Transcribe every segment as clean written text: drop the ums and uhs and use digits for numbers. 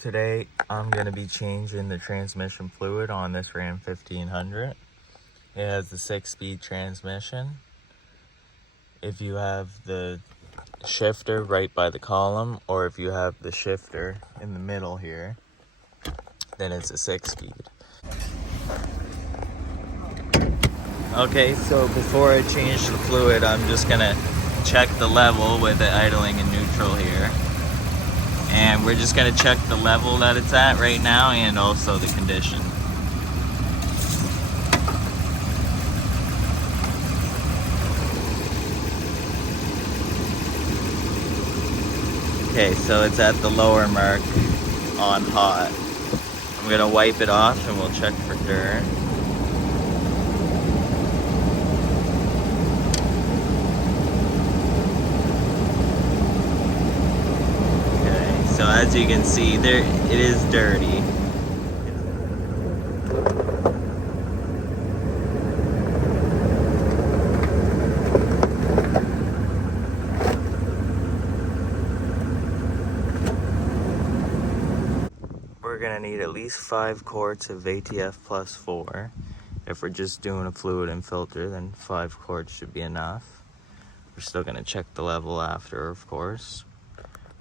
Today I'm going to be changing the transmission fluid on this Ram 1500. It has the 6-speed transmission. If you have the shifter right by the column, or if you have the shifter in the middle here, then it's a 6-speed. Okay, so before I change the fluid, I'm just gonna check the level with it idling in neutral here. And we're just gonna check the level that it's at right now and also the condition. Okay, so it's at the lower mark on hot. I'm gonna wipe it off and we'll check for dirt. So as you can see, there it is dirty. We're gonna need at least 5 quarts of ATF plus 4. If we're just doing a fluid and filter, then 5 quarts should be enough. We're still gonna check the level after, of course.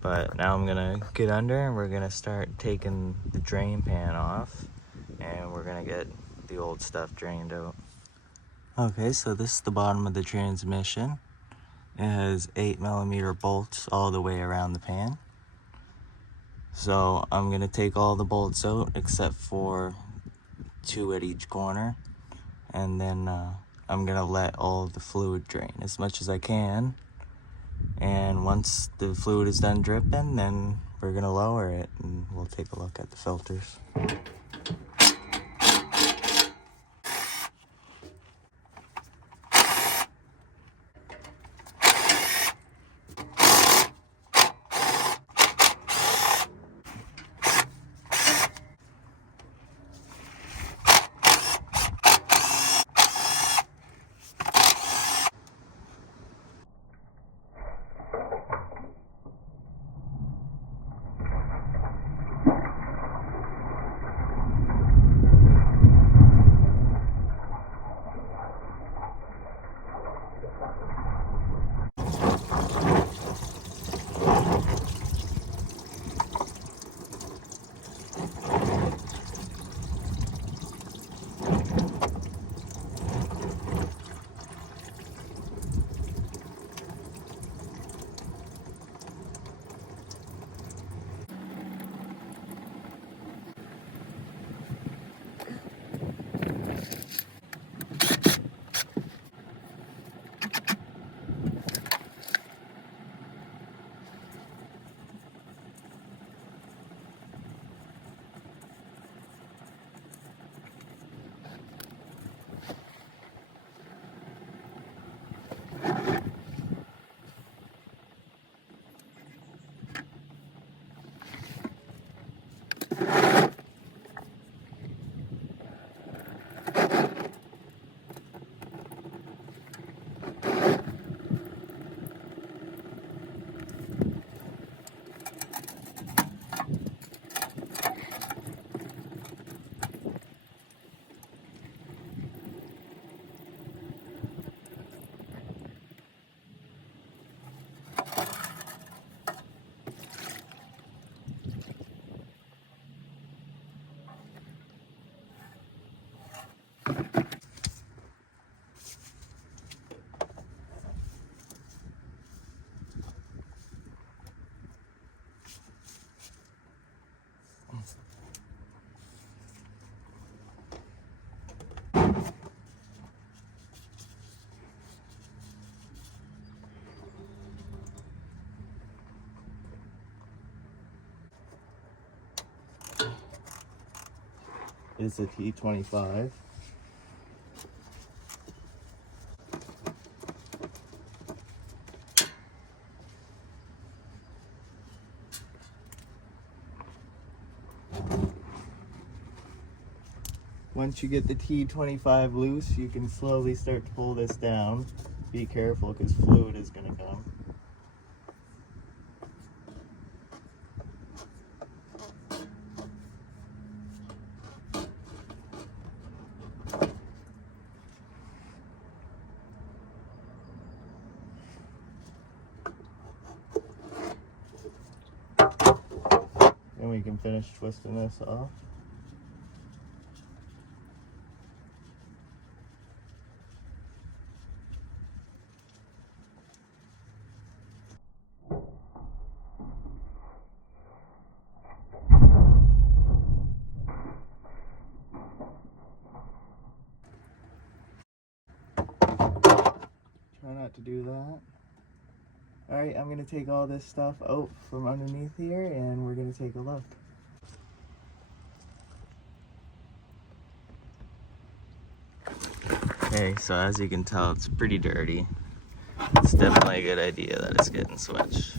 But now I'm gonna get under and we're gonna start taking the drain pan off and we're gonna get the old stuff drained out. Okay, so this is the bottom of the transmission. It has 8mm bolts all the way around the pan. So I'm gonna take all the bolts out except for 2 at each corner, and then I'm gonna let all the fluid drain as much as I can. And once the fluid is done dripping, then we're gonna lower it and we'll take a look at the filters. It's a T25. Once you get the T25 loose, you can slowly start to pull this down. Be careful because fluid is going to come. and we can finish twisting this off. Try not to do that. Alright, I'm going to take all this stuff out from underneath here and we're going to take a look. Okay, so as you can tell, it's pretty dirty. It's definitely a good idea that it's getting switched.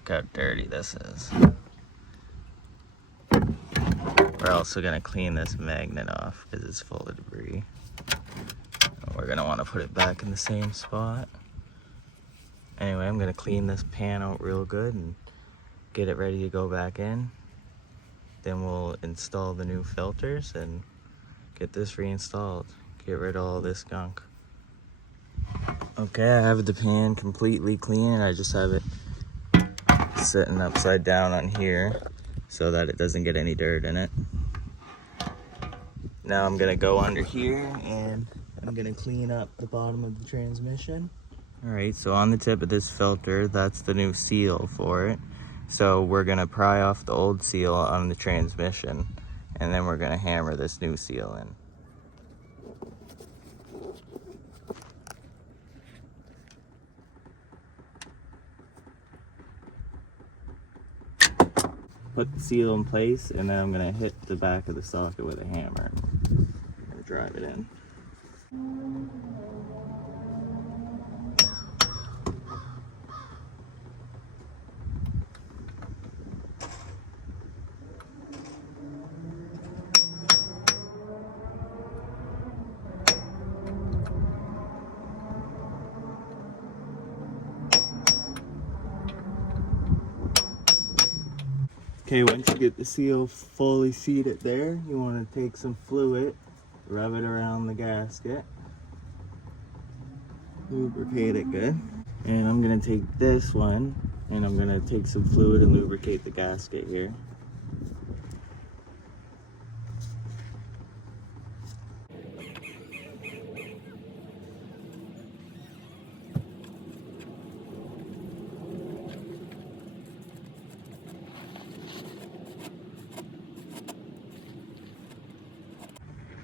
Look how dirty this is. We're also going to clean this magnet off because it's full of debris. And we're going to want to put it back in the same spot. Anyway, I'm going to clean this pan out real good and get it ready to go back in. Then we'll install the new filters and get this reinstalled. Get rid of all this gunk. Okay, I have the pan completely clean and I just have it sitting upside down on here so that it doesn't get any dirt in it. Now I'm gonna go under here and I'm gonna clean up the bottom of the transmission. Alright, so on the tip of this filter, that's the new seal for it. So we're gonna pry off the old seal on the transmission and then we're gonna hammer this new seal in. Put the seal in place and then I'm gonna hit the back of the socket with a hammer and drive it in. Okay, once you get the seal fully seated there, you want to take some fluid, rub it around the gasket, lubricate it good. And I'm going to take this one and I'm going to take some fluid and lubricate the gasket here.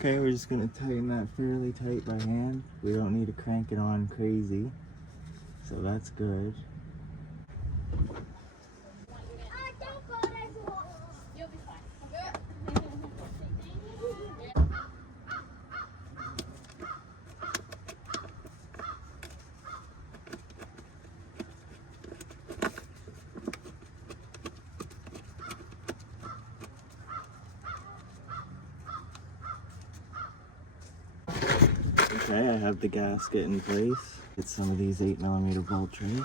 Okay, we're just going to tighten that fairly tight by hand. We don't need to crank it on crazy, so that's good. Okay, I have the gasket in place. Get some of these 8mm bolt trays.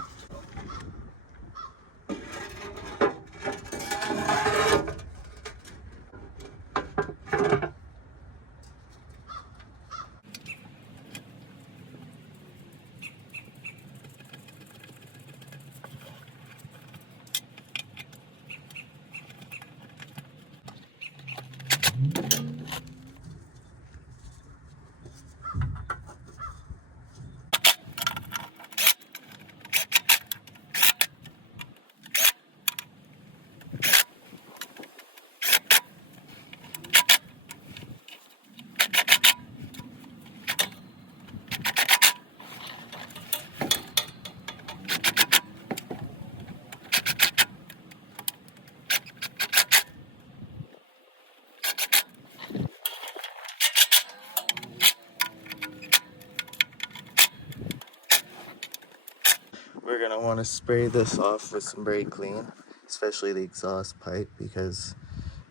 We're gonna want to spray this off with some brake clean, especially the exhaust pipe, because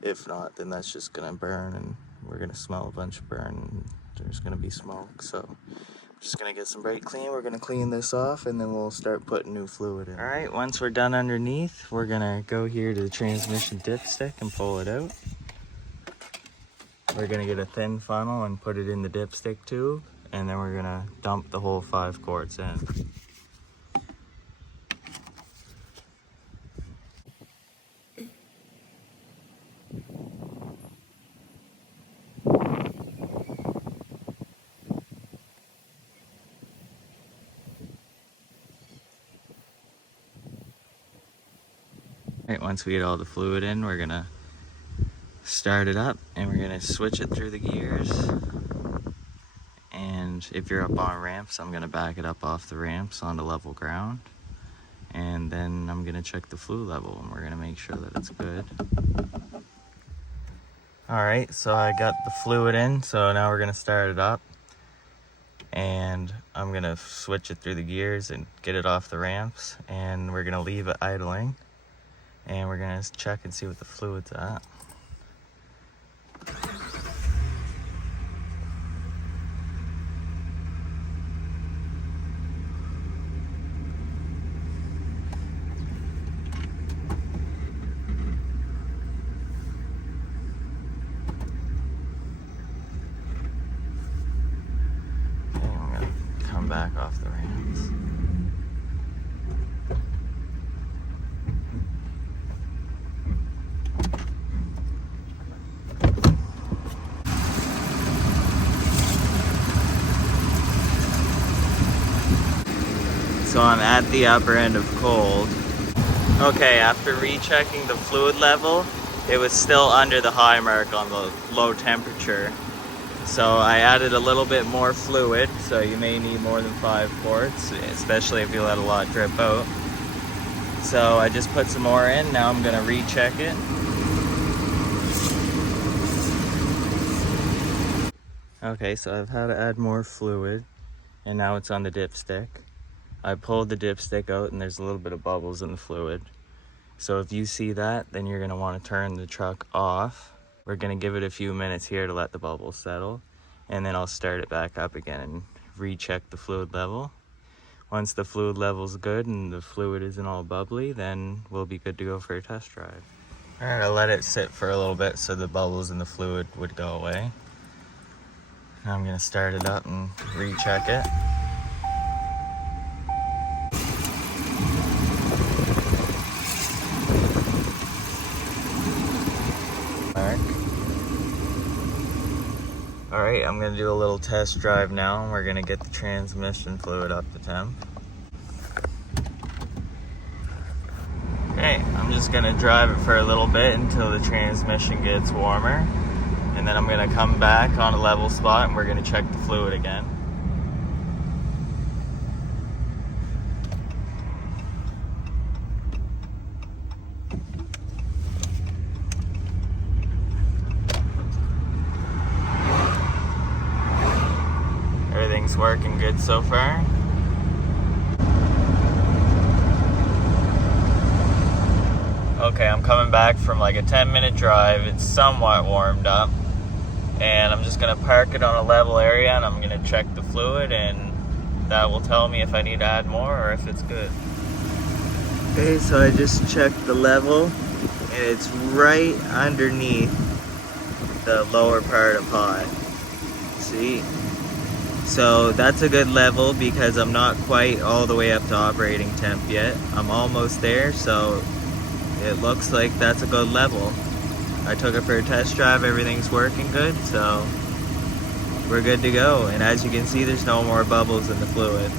if not, then that's just gonna burn and we're gonna smell a bunch of burn and there's gonna be smoke. So I'm just gonna get some brake clean. We're gonna clean this off and then we'll start putting new fluid in. All right, once we're done underneath, we're gonna go here to the transmission dipstick and pull it out. We're gonna get a thin funnel and put it in the dipstick tube, and then we're gonna dump the whole 5 quarts in. Right, once we get all the fluid in, we're gonna start it up and we're gonna switch it through the gears. And if you're up on ramps, I'm gonna back it up off the ramps onto level ground. And then I'm gonna check the fluid level and we're gonna make sure that it's good. All right, so I got the fluid in, so now we're gonna start it up. And I'm gonna switch it through the gears and get it off the ramps. And we're gonna leave it idling. And we're gonna check and see what the fluid's at. Back off the ramps. So I'm at the upper end of cold. Okay, after rechecking the fluid level, it was still under the high mark on the low temperature. So I added a little bit more fluid, so you may need more than 5 quarts, especially if you let a lot drip out. So I just put some more in, now I'm gonna recheck it. Okay, so I've had to add more fluid, and now it's on the dipstick. I pulled the dipstick out and there's a little bit of bubbles in the fluid. So if you see that, then you're gonna wanna turn the truck off. We're gonna give it a few minutes here to let the bubbles settle, and then I'll start it back up again and recheck the fluid level. Once the fluid level's good and the fluid isn't all bubbly, then we'll be good to go for a test drive. All right, I let it sit for a little bit so the bubbles in the fluid would go away. Now I'm gonna start it up and recheck it. Alright, I'm going to do a little test drive now, and we're going to get the transmission fluid up to temp. Okay, I'm just going to drive it for a little bit until the transmission gets warmer. And then I'm going to come back on a level spot and we're going to check the fluid again. Everything's working good so far. Okay, I'm coming back from like a 10-minute drive. It's somewhat warmed up. And I'm just gonna park it on a level area and I'm gonna check the fluid, and that will tell me if I need to add more or if it's good. Okay, so I just checked the level and it's right underneath the lower part of high. See? So that's a good level because I'm not quite all the way up to operating temp yet. I'm almost there, so it looks like that's a good level. I took it for a test drive, everything's working good, so we're good to go. And as you can see, there's no more bubbles in the fluid.